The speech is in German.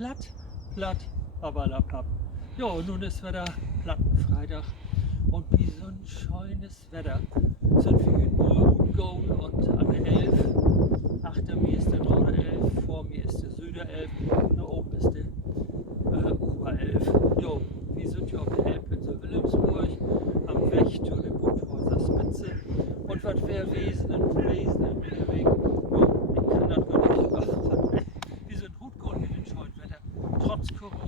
platt, babalapapp. Ja, nun ist wieder Plattenfreitag und wie so ein schönes Wetter sind wir heute nur rumgegangen und an der Elf, achter mir ist der Norderelf, vor mir ist der Süderelf und da oben ist der Oberelf. Jo, wir sind ja auf der Elbpinsel Wilhelmsburg am Weg zu der Bunthäuser Spitze und was wäre Wesen im Mittelweg? Jo, ich kann das gar nicht. Ach, wir sind gut gegangen mit dem schönen Wetter. Trotz Corona.